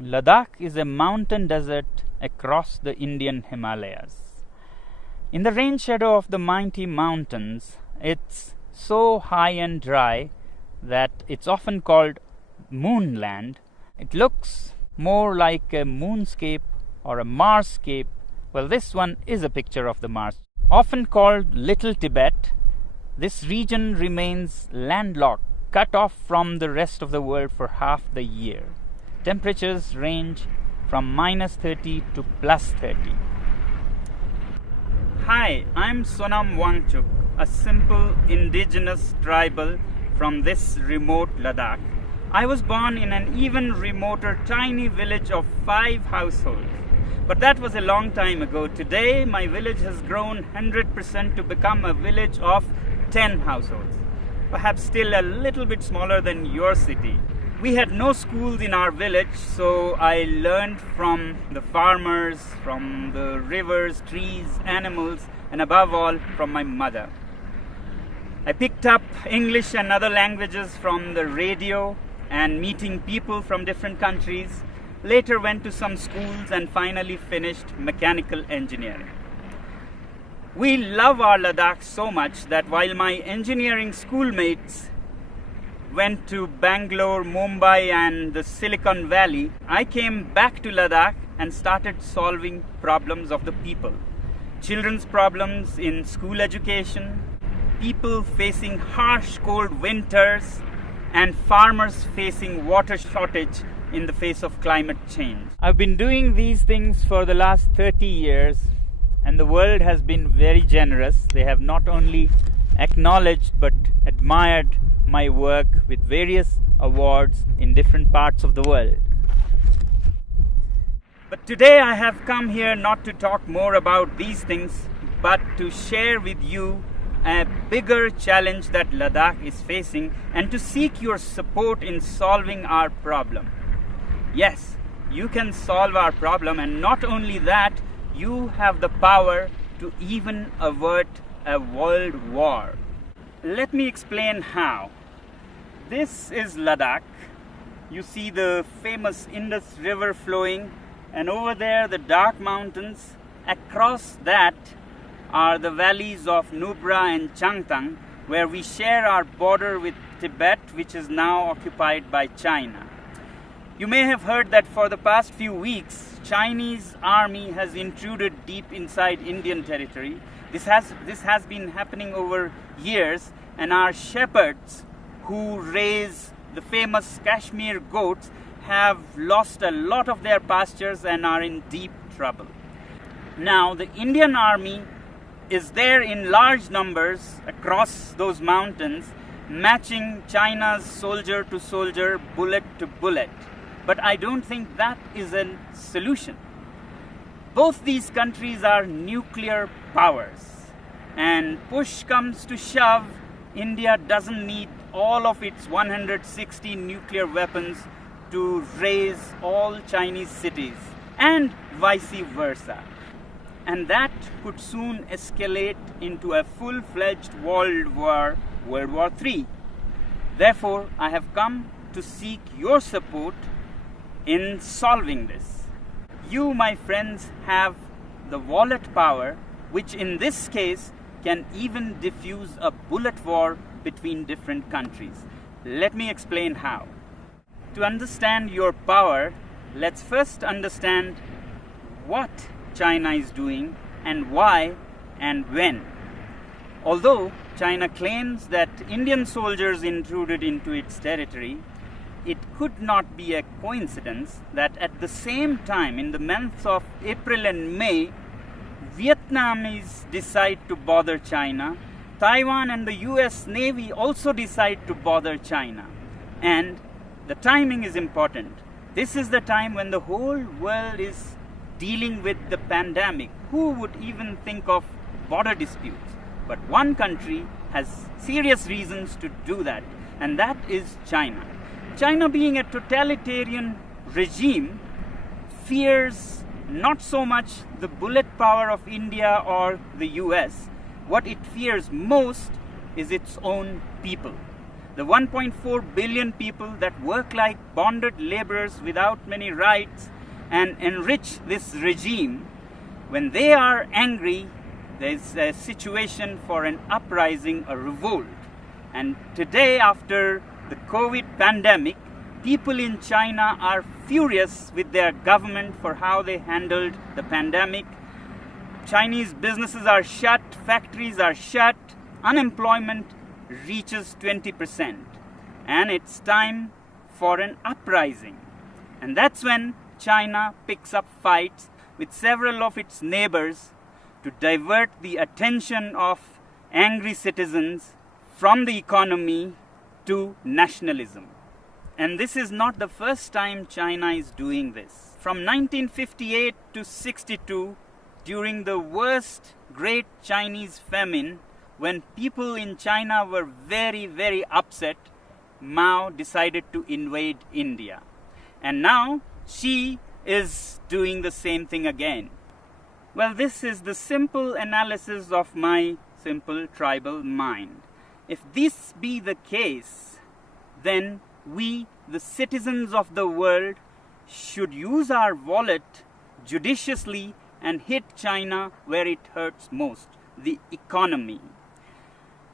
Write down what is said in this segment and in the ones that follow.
Ladakh is a mountain desert across the Indian Himalayas. In the rain shadow of the mighty mountains, it's so high and dry that it's often called moonland. It looks more like a moonscape or a Marscape. Well, this one is a picture of the Mars. Often called Little Tibet, this region remains landlocked, cut off from the rest of the world for half the year. Temperatures range from -30 to +30. Hi, I'm Sonam Wangchuk, a simple indigenous tribal from this remote Ladakh. I was born in an even remoter tiny village of 5 households. But that was a long time ago. Today, my village has grown 100% to become a village of 10 households. Perhaps still a little bit smaller than your city. We had no schools in our village, so I learned from the farmers, from the rivers, trees, animals, and above all, from my mother. I picked up English and other languages from the radio and meeting people from different countries. Later went to some schools and finally finished mechanical engineering. We love our Ladakh so much that while my engineering schoolmates went to Bangalore, Mumbai and the Silicon Valley, I came back to Ladakh and started solving problems of the people. Children's problems in school education, people facing harsh cold winters, and farmers facing water shortage in the face of climate change. I've been doing these things for the last 30 years, and the world has been very generous. They have not only acknowledged but admired my work with various awards in different parts of the world. But today I have come here not to talk more about these things, but to share with you a bigger challenge that Ladakh is facing and to seek your support in solving our problem. Yes, you can solve our problem, and not only that, you have the power to even avert a world war. Let me explain how. This is Ladakh. You see the famous Indus River flowing, and over there the dark mountains. Across that are the valleys of Nubra and Changtang, where we share our border with Tibet, which is now occupied by China. You may have heard that for the past few weeks, Chinese army has intruded deep inside Indian territory. This has been happening over years, and our shepherds who raise the famous Kashmir goats have lost a lot of their pastures and are in deep trouble. Now, the Indian army is there in large numbers across those mountains, matching China's soldier to soldier, bullet to bullet. But I don't think that is a solution. Both these countries are nuclear powers, and push comes to shove, India doesn't need all of its 160 nuclear weapons to raise all Chinese cities, and vice versa. And that could soon escalate into a full-fledged world war, World War III. Therefore, I have come to seek your support in solving this. You, my friends, have the wallet power, which in this case can even diffuse a bullet war between different countries. Let me explain how. To understand your power, let's first understand what China is doing and why and when. Although China claims that Indian soldiers intruded into its territory, it could not be a coincidence that at the same time, in the months of April and May, Vietnamese decide to bother China. Taiwan and the US Navy also decide to bother China. And the timing is important. This is the time when the whole world is dealing with the pandemic. Who would even think of border disputes? But one country has serious reasons to do that, and that is China. China, being a totalitarian regime, fears not so much the bullet power of India or the US. What it fears most is its own people. the 1.4 billion people that work like bonded laborers without many rights and enrich this regime, when they are angry, there's a situation for an uprising, a revolt. And today, after the COVID pandemic, people in China are furious with their government for how they handled the pandemic. Chinese businesses are shut, factories are shut, unemployment reaches 20%. And it's time for an uprising. And that's when China picks up fights with several of its neighbors to divert the attention of angry citizens from the economy to nationalism. And this is not the first time China is doing this. From 1958 to 62, during the worst Great Chinese Famine, when people in China were very, very upset, Mao decided to invade India. And now Xi is doing the same thing again. Well, this is the simple analysis of my simple tribal mind. If this be the case, then we, the citizens of the world, should use our wallet judiciously and hit China where it hurts most, the economy.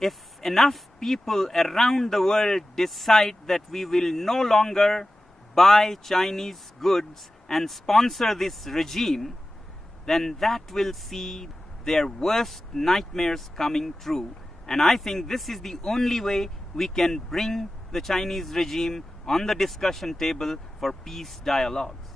If enough people around the world decide that we will no longer buy Chinese goods and sponsor this regime, then that will see their worst nightmares coming true. And I think this is the only way we can bring the Chinese regime on the discussion table for peace dialogues.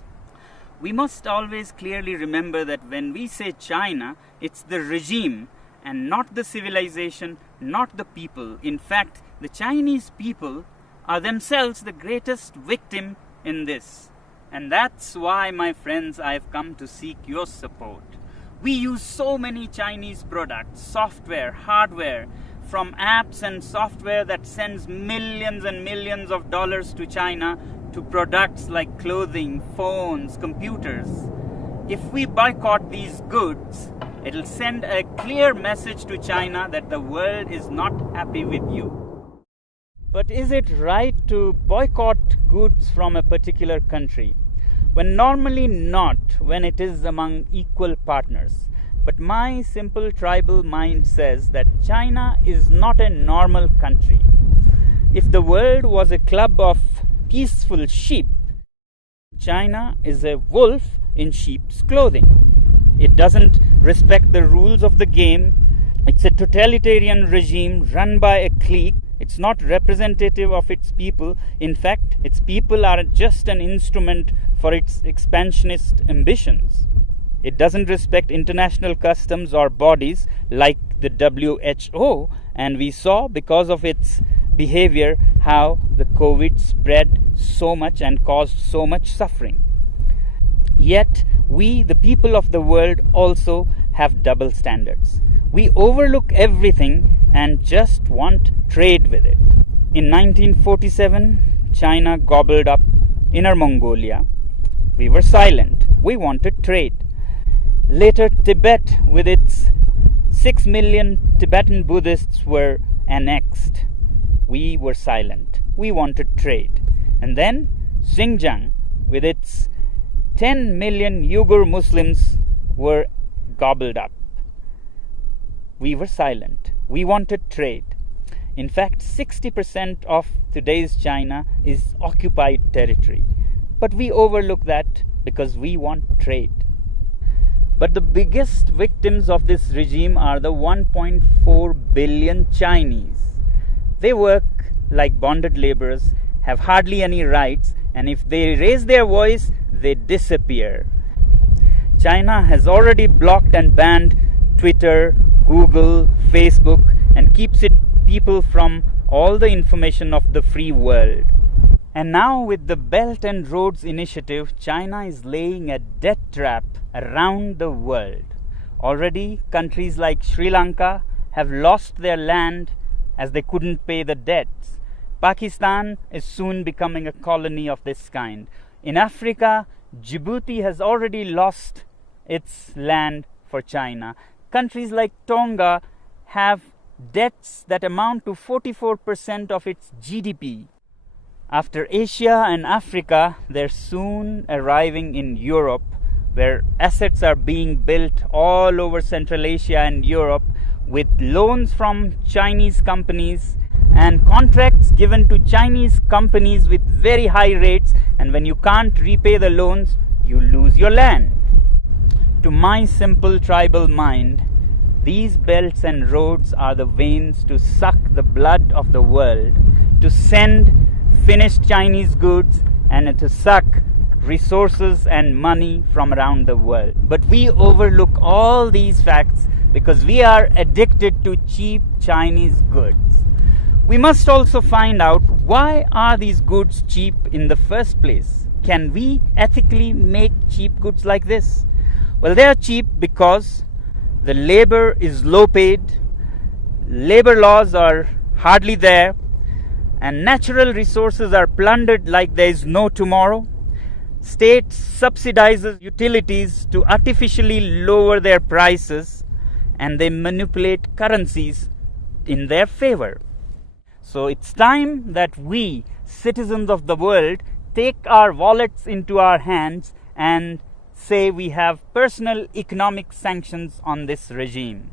We must always clearly remember that when we say China, it's the regime and not the civilization, not the people. In fact, the Chinese people are themselves the greatest victim in this. And that's why, my friends, I've come to seek your support. We use so many Chinese products, software, hardware, from apps and software that sends millions and millions of dollars to China to products like clothing, phones, computers. If we boycott these goods, it'll send a clear message to China that the world is not happy with you. But is it right to boycott goods from a particular country? When normally not, when it is among equal partners. But my simple tribal mind says that China is not a normal country. If the world was a club of peaceful sheep, China is a wolf in sheep's clothing. It doesn't respect the rules of the game. It's a totalitarian regime run by a clique. It's not representative of its people. In fact, its people are just an instrument for its expansionist ambitions. It doesn't respect international customs or bodies like the WHO, and we saw because of its behavior how the COVID spread so much and caused so much suffering. Yet, we, the people of the world, also have double standards. We overlook everything and just want trade with it. In 1947, China gobbled up Inner Mongolia. We were silent. We wanted trade. Later, Tibet, with its 6 million Tibetan Buddhists, were annexed. We were silent. We wanted trade. And then Xinjiang, with its 10 million Uyghur Muslims, were gobbled up. We were silent. We wanted trade. In fact, 60% of today's China is occupied territory. But we overlook that because we want trade. But the biggest victims of this regime are the 1.4 billion Chinese. They work like bonded laborers, have hardly any rights, and if they raise their voice, they disappear. China has already blocked and banned Twitter, Google, Facebook, and keeps its people from all the information of the free world. And now with the Belt and Roads Initiative, China is laying a debt trap around the world. Already, countries like Sri Lanka have lost their land as they couldn't pay the debts. Pakistan is soon becoming a colony of this kind. In Africa, Djibouti has already lost its land for China. Countries like Tonga have debts that amount to 44% of its GDP. After Asia and Africa, they're soon arriving in Europe, where assets are being built all over Central Asia and Europe with loans from Chinese companies and contracts given to Chinese companies with very high rates, and when you can't repay the loans, you lose your land. To my simple tribal mind, these belts and roads are the veins to suck the blood of the world, to send finished Chinese goods and to suck resources and money from around the world. But we overlook all these facts because we are addicted to cheap Chinese goods. We must also find out, why are these goods cheap in the first place? Can we ethically make cheap goods like this? Well, they are cheap because the labor is low paid, labor laws are hardly there, and natural resources are plundered like there is no tomorrow. State subsidizes utilities to artificially lower their prices, and they manipulate currencies in their favor. So it's time that we, citizens of the world, take our wallets into our hands and say we have personal economic sanctions on this regime.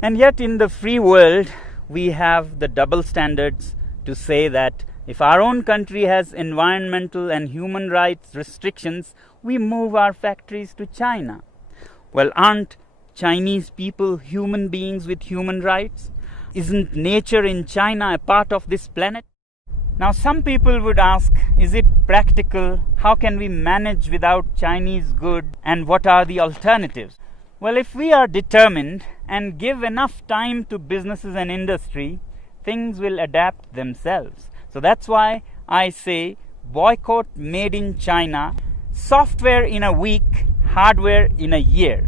And yet in the free world, we have the double standards to say that if our own country has environmental and human rights restrictions, we move our factories to China. Well, aren't Chinese people human beings with human rights? Isn't nature in China a part of this planet? Now, some people would ask, is it practical? How can we manage without Chinese goods? And what are the alternatives? Well, if we are determined and give enough time to businesses and industry, things will adapt themselves. So that's why I say boycott made in China, software in a week, hardware in a year.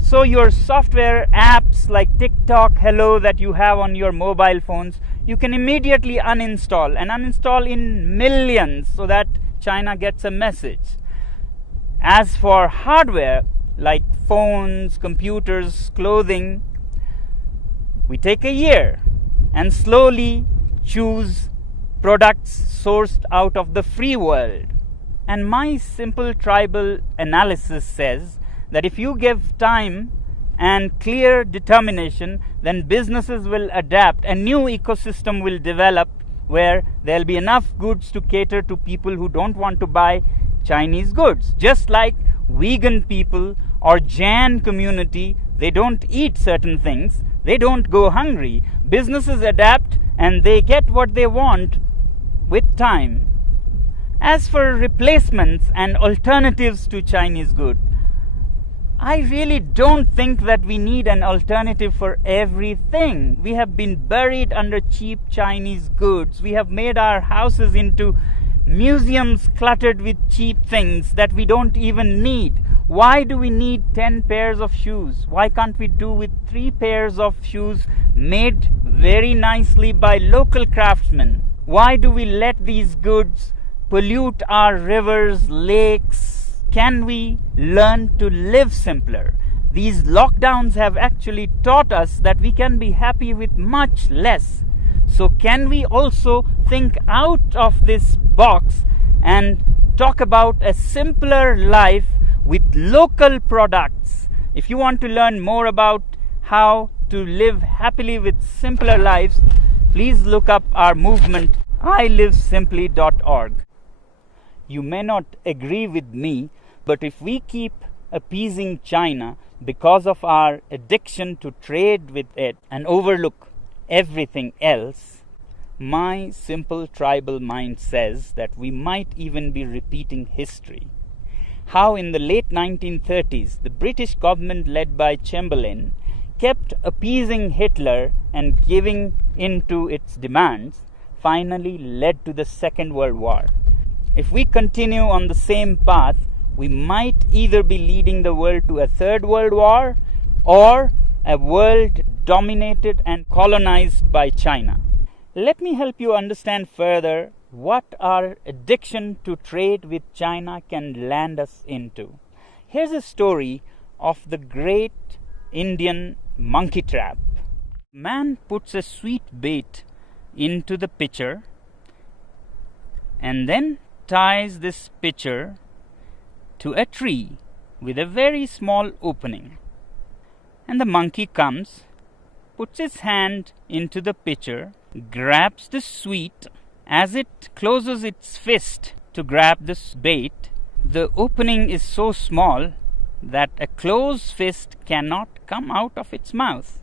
So your software apps like TikTok, Hello that you have on your mobile phones, you can immediately uninstall and uninstall in millions so that China gets a message. As for hardware like phones, computers, clothing, we take a year and slowly choose products sourced out of the free world. And my simple tribal analysis says that if you give time and clear determination, then businesses will adapt. A new ecosystem will develop where there'll be enough goods to cater to people who don't want to buy Chinese goods. Just like vegan people or Jain community, they don't eat certain things, they don't go hungry. Businesses adapt and they get what they want with time. As for replacements and alternatives to Chinese goods, I really don't think that we need an alternative for everything. We have been buried under cheap Chinese goods. We have made our houses into museums cluttered with cheap things that we don't even need. Why do we need 10 pairs of shoes? Why can't we do with 3 pairs of shoes made very nicely by local craftsmen? Why do we let these goods pollute our rivers, lakes? Can we learn to live simpler? These lockdowns have actually taught us that we can be happy with much less. So can we also think out of this box and talk about a simpler life with local products? If you want to learn more about how to live happily with simpler lives, please look up our movement, ilivesimply.org. You may not agree with me, but if we keep appeasing China because of our addiction to trade with it and overlook everything else, my simple tribal mind says that we might even be repeating history. How in the late 1930s, the British government led by Chamberlain kept appeasing Hitler and giving in to its demands finally led to the Second World War. If we continue on the same path, we might either be leading the world to a third world war or a world dominated and colonized by China. Let me help you understand further what our addiction to trade with China can land us into. Here's a story of the great Indian monkey trap. Man puts a sweet bait into the pitcher and then ties this pitcher to a tree with a very small opening. And the monkey comes, puts its hand into the pitcher, grabs the sweet. As it closes its fist to grab this bait, the opening is so small that a closed fist cannot come out of its mouth.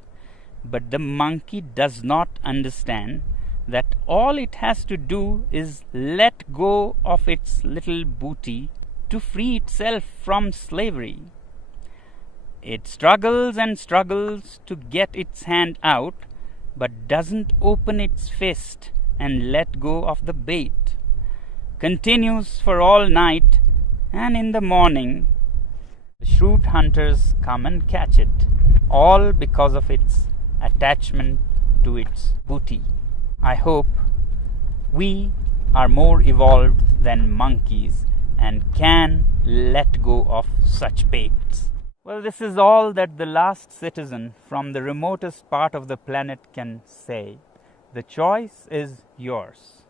But the monkey does not understand that all it has to do is let go of its little booty to free itself from slavery. It struggles and struggles to get its hand out, but doesn't open its fist and let go of the bait. Continues for all night, and in the morning the shrewd hunters come and catch it, all because of its attachment to its booty. I hope we are more evolved than monkeys and can let go of such baits. Well, this is all that the last citizen from the remotest part of the planet can say. The choice is yours.